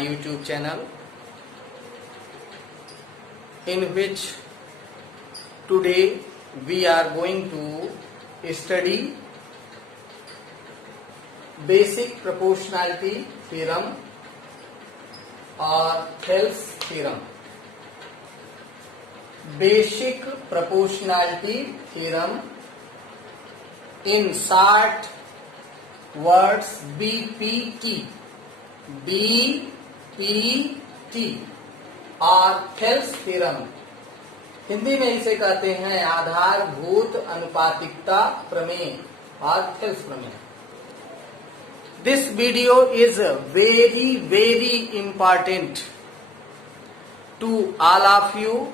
YouTube channel, in which today we are going to study basic proportionality theorem or Thales theorem. Basic proportionality theorem, in short words BPT, BPT और Thales theorem. Hindi में इसे कहते हैं आधारभूत अनुपातिकता प्रमेय और Thales प्रमेय. This video is very important to all of you,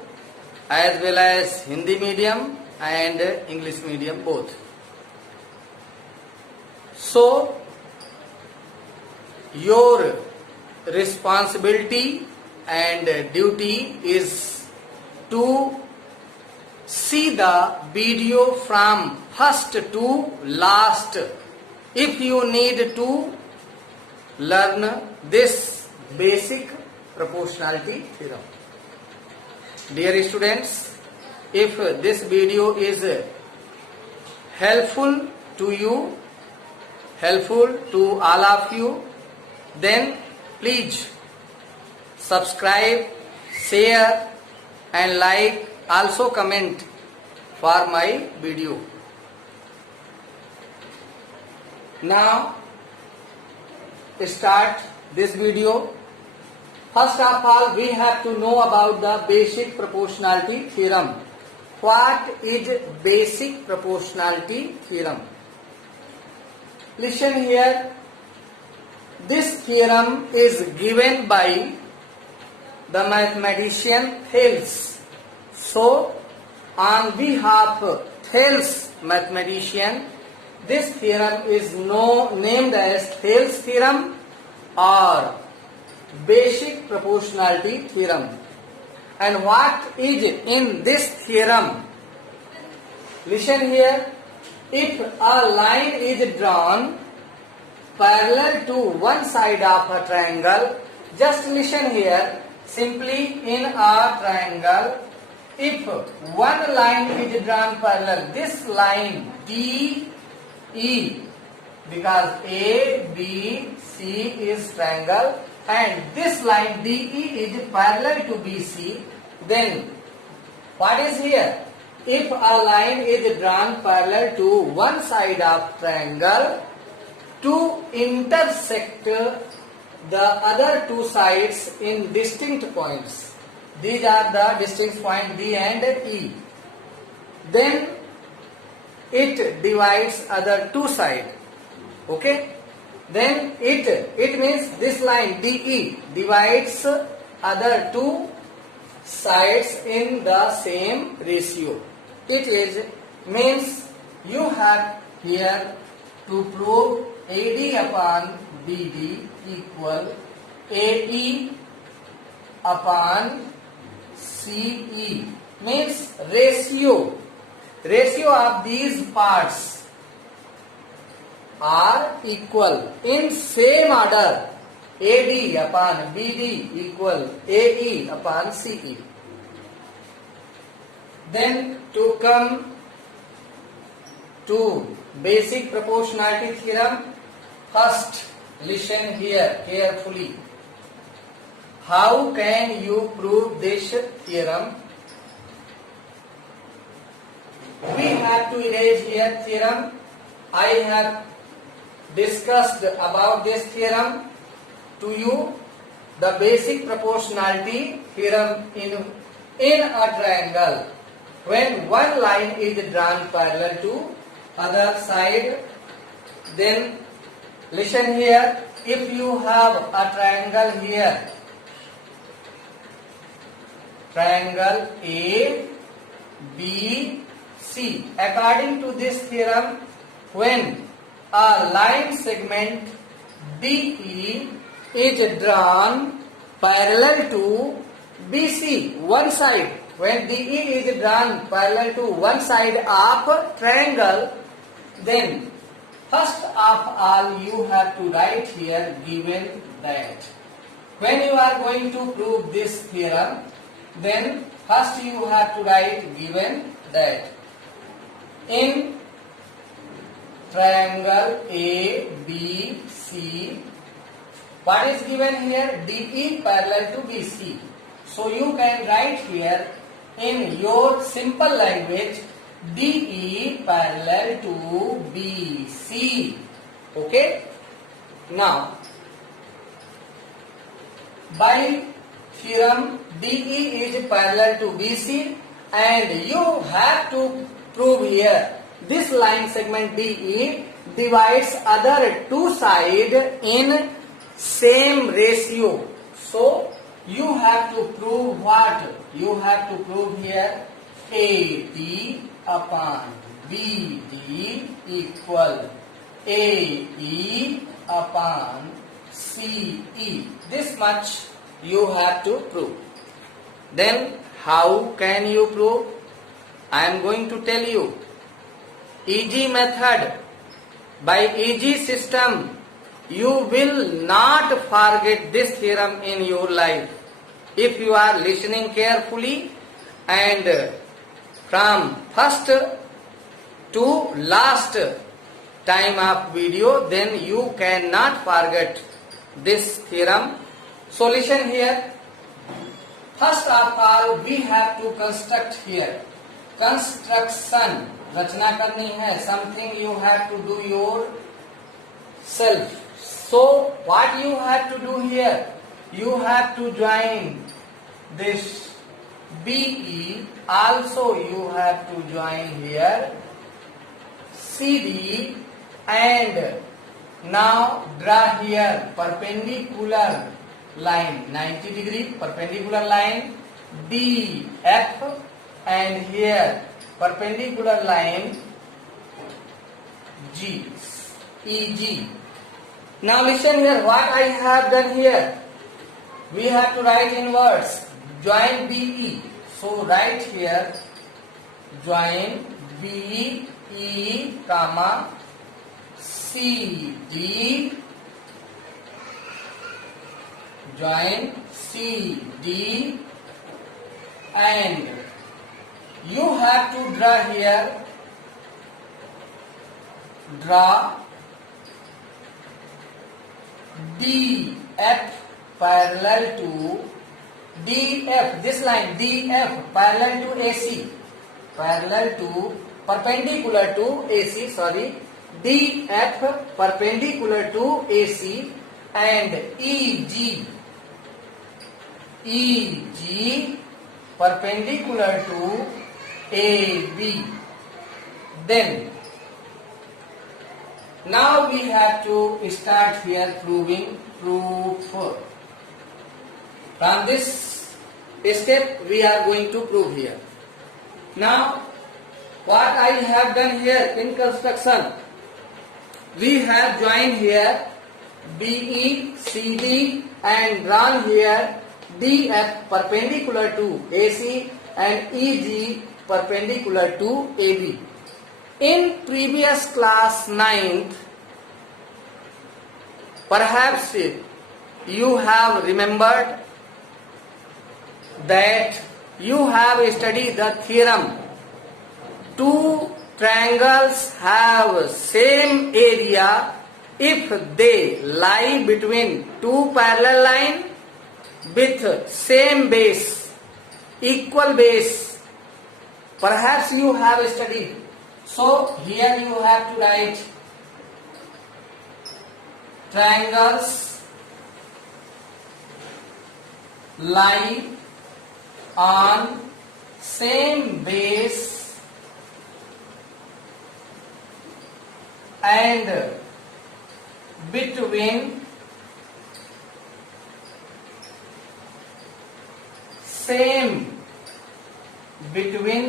as well as Hindi medium and English medium both. So, your responsibility and duty is to see the video from first to last if you need to learn this basic proportionality theorem. Dear students, if this video is helpful to you, helpful to all of you, then please subscribe, share and like, also comment for my video. Now start this video. First of all, we have to know about the basic proportionality theorem. What is basic proportionality theorem? Listen here. This theorem is given by the mathematician Thales. So, on behalf of Thales mathematician, this theorem is named as Thales theorem or basic proportionality theorem. And what is in this theorem? Listen here. If a line is drawn parallel to one side of a triangle, just listen here. Simply in a triangle, if one line is drawn parallel, this line DE, because A, B, C is triangle, and this line DE is parallel to BC, then what is here? If a line is drawn parallel to one side of triangle to intersect the other two sides in distinct points, these are the distinct points D and E, then it divides other two sides. Okay? Then it means this line DE divides other two sides in the same ratio. It is means you have here to prove AD upon BD equal AE upon CE, means ratio of these parts are equal in same order. AD upon BD equal AE upon CE. Then to come to basic proportionality theorem, first listen here carefully. How can you prove this theorem? We have to erase here theorem. I have discussed about this theorem to you. The basic proportionality theorem in a triangle, when one line is drawn parallel to other side, then listen here. If you have a triangle here, triangle A, B, C, according to this theorem, when a line segment DE is drawn parallel to BC, one side, when DE is drawn parallel to one side of triangle, then first of all you have to write here given that When you are going to prove this theorem, then first you have to write given that in triangle ABC, what is given here? DE parallel to BC. So you can write here in your simple language DE parallel to BC. Okay? Now, by theorem DE is parallel to BC, and you have to prove here this line segment DE divides other two sides in same ratio. So you have to prove what? You have to prove here AD upon BD equal AE upon CE. This much you have to prove. Then how can you prove? I am going to tell you. EG method. By EG system, you will not forget this theorem in your life. If you are listening carefully and from first to last time of video, then you cannot forget this theorem. Solution here. First of all, we have to construct here. Construction. रचना करनी है. Something you have to do yourself. So what you have to do here? You have to join this BE. Also you have to join here CD, and now draw here perpendicular line 90 degree perpendicular line DF, and here perpendicular line EG. Now listen here, what I have done here. We have to write in words. Join BE. So write here join BE, comma CD. Join CD, and you have to draw here. Draw DF parallel to DF, this line DF parallel to AC, parallel to perpendicular to AC, sorry, DF perpendicular to AC, and EG perpendicular to AB. Then now we have to start here proving proof. From this step we are going to prove here. Now what I have done here in construction, we have joined here BE, CD and drawn here DF perpendicular to AC and EG perpendicular to AB. In previous class 9th, perhaps you have remembered that you have studied the theorem. Two triangles have same area if they lie between two parallel lines with same base, equal base. Perhaps you have studied. So here you have to write triangles lie on same base and between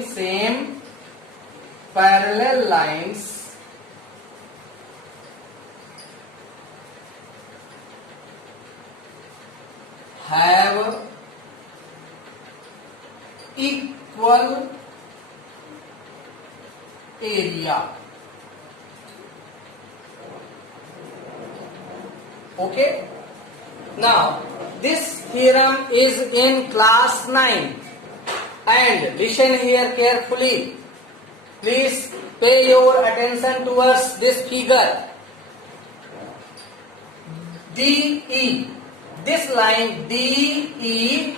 same parallel lines have equal area. Okay? Now this theorem is in class 9 and listen here carefully. Please pay your attention towards this figure. DE, this line DE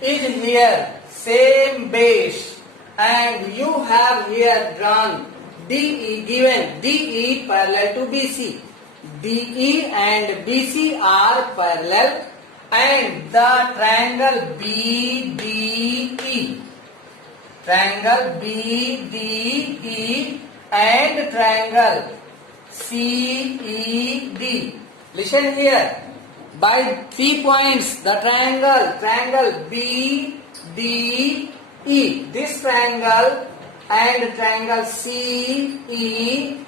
is here, same base, and you have here drawn DE, given DE parallel to BC. DE and BC are parallel, and the triangle BDE, triangle BDE and triangle CED. Listen here. By 3 points, the triangle BDE, this triangle and triangle CED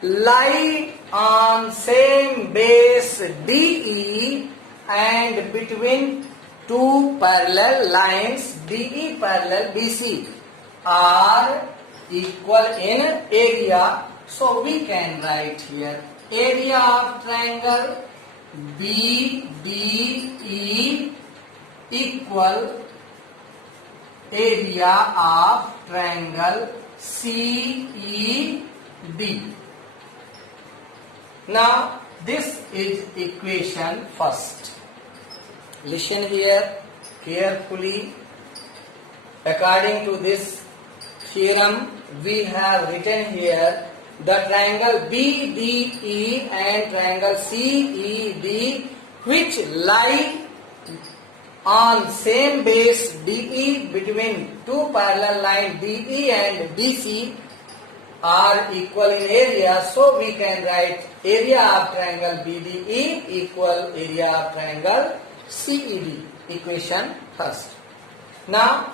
lie on same base DE, and between two parallel lines DE parallel BC are equal in area. So we can write here area of triangle BDE equal area of triangle CED. Now this is equation first. Listen here carefully. According to this theorem, we have written here the triangle BDE and triangle CED, which lie on same base DE between two parallel lines DE and BC, are equal in area. So we can write area of triangle BDE equal area of triangle CED. Equation first. Now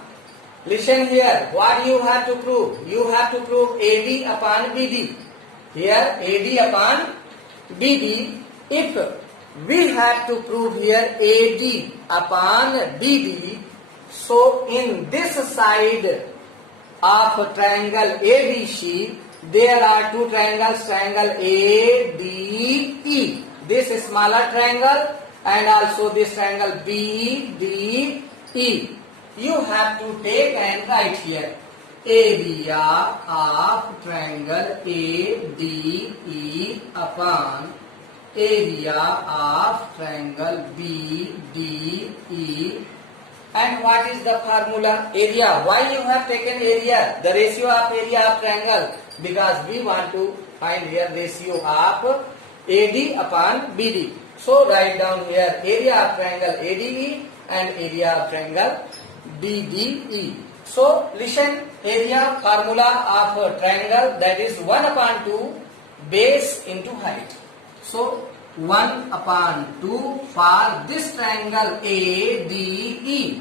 listen here, what you have to prove? You have to prove AD upon BD. Here AD upon BD. If we have to prove here AD upon BD, so in this side of triangle ABC, there are two triangles, triangle ADE. This is smaller triangle and also this triangle BDE. You have to take and write here area of triangle ADE upon area of triangle BDE. And what is the formula? Area. Why you have taken area? The ratio of area of triangle. Because we want to find here ratio of AD upon BD. So write down here area of triangle ADE and area of triangle BDE. So listen, area formula of a triangle, that is 1 upon 2 base into height. So 1 upon 2 for this triangle ADE.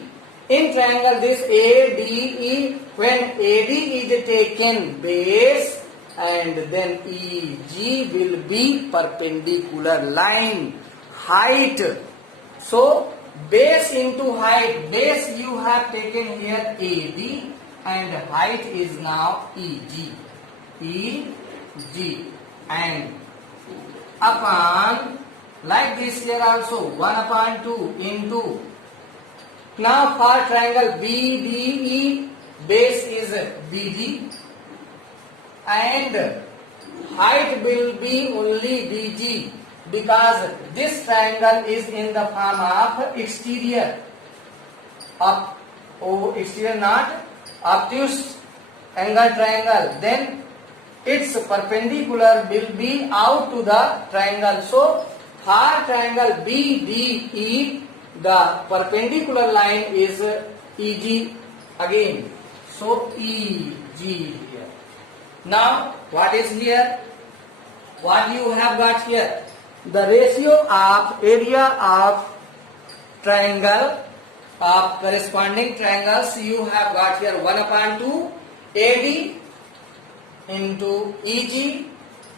In triangle this ADE, when AD is taken base, and then EG will be perpendicular line, height. So base into height, base you have taken here AD and height is now EG. And upon, like this here also 1 upon 2 into. Now for triangle BDE, base is BD and height will be only BG, because this triangle is in the form of exterior. Exterior not obtuse angle triangle, then its perpendicular will be out to the triangle. So for triangle BDE, the perpendicular line is EG again. So EG here. Now what is here? What you have got here? The ratio of area of triangle of corresponding triangles you have got here 1 upon 2 AD into EG,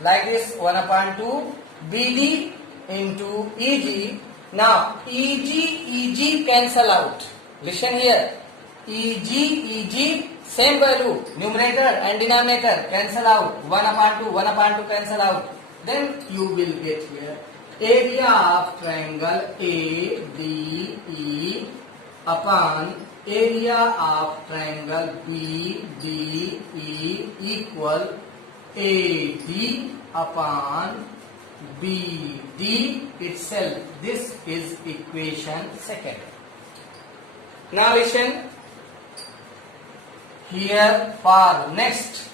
like this 1 upon 2 BD into EG. Now EG cancel out. Listen here. EG same value, numerator and denominator cancel out. 1 upon 2 cancel out. Then you will get here area of triangle ADE upon area of triangle BDE equal AD upon BD itself. This is equation second. Now listen here for next.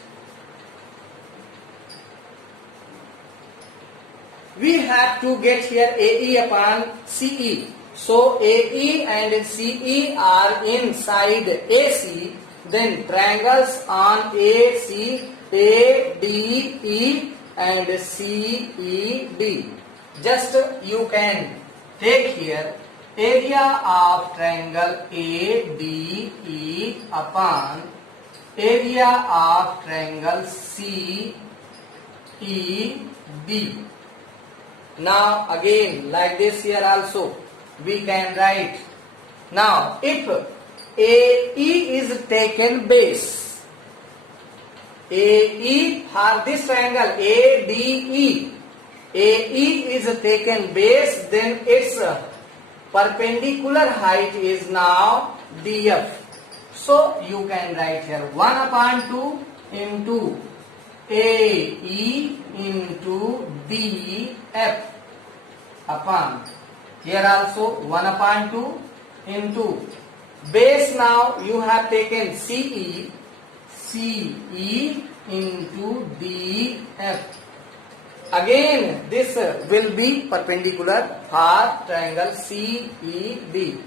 We have to get here AE upon CE. So AE and CE are inside AC. Then triangles on AC, ADE and CED. Just you can take here area of triangle ADE upon area of triangle CED. Now again like this here also we can write. Now if AE is taken base, AE for this triangle ADE, AE is taken base, then its perpendicular height is now DF. So you can write here 1 upon 2 into AE into DF upon here also 1 upon 2 into base. Now you have taken CE into DF. Again this will be perpendicular for triangle CED.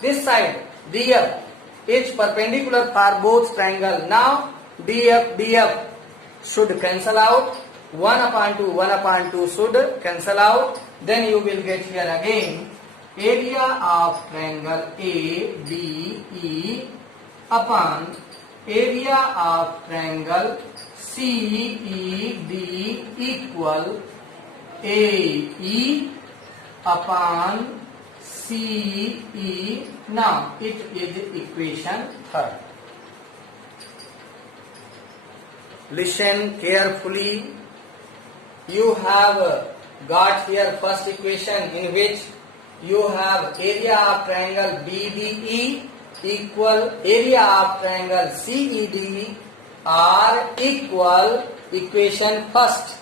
This side DF is perpendicular for both triangle. Now DF should cancel out. 1 upon 2 should cancel out. Then you will get here again area of triangle ADE upon area of triangle CED equal AE upon CE. Now it is equation third. Listen carefully. You have got here first equation in which you have area of triangle BDE equal area of triangle CED are equal equation first.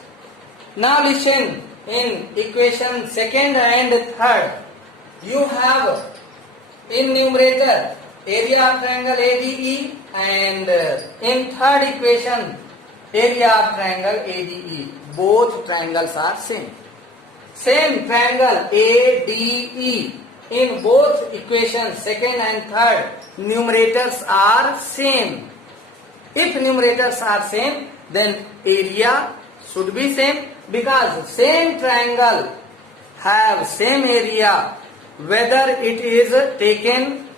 Now listen, in equation second and third you have in numerator area of triangle ADE and in third equation area of triangle ADE. Both triangles are same. Same triangle ADE. In both equations second and third numerators are same. If numerators are same then area should be same, because same triangle have same area whether it is taken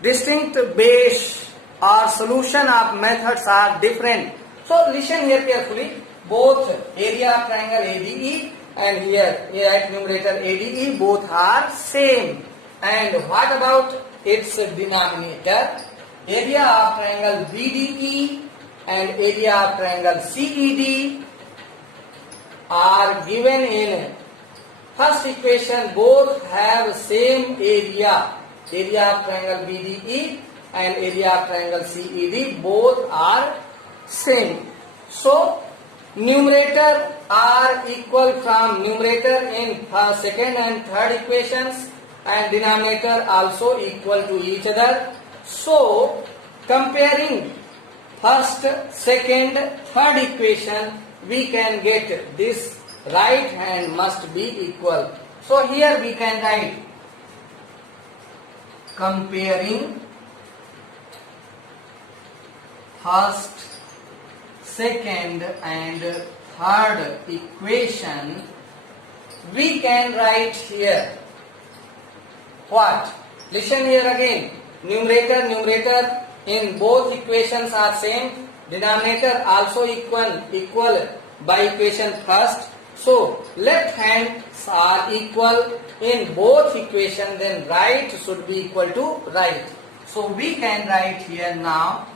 distinct base or solution of methods are different. So listen here carefully. Both area of triangle ADE and here at numerator ADE both are same. And what about its denominator? Area of triangle BDE and area of triangle CED are given in first equation. Both have same area. Area of triangle BDE and area of triangle CED both are same. So numerator are equal from numerator in second and third equations and denominator also equal to each other. So comparing first, second, third equation we can get this right hand must be equal. So here we can write comparing first, second and third equation, we can write here what? Listen here again. Numerator in both equations are same. Denominator also equal by equation first. So left hands are equal in both equations, then right should be equal to right. So we can write here now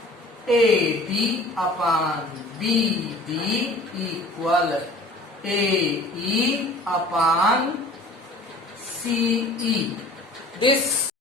AD upon BD equal AE upon CE. This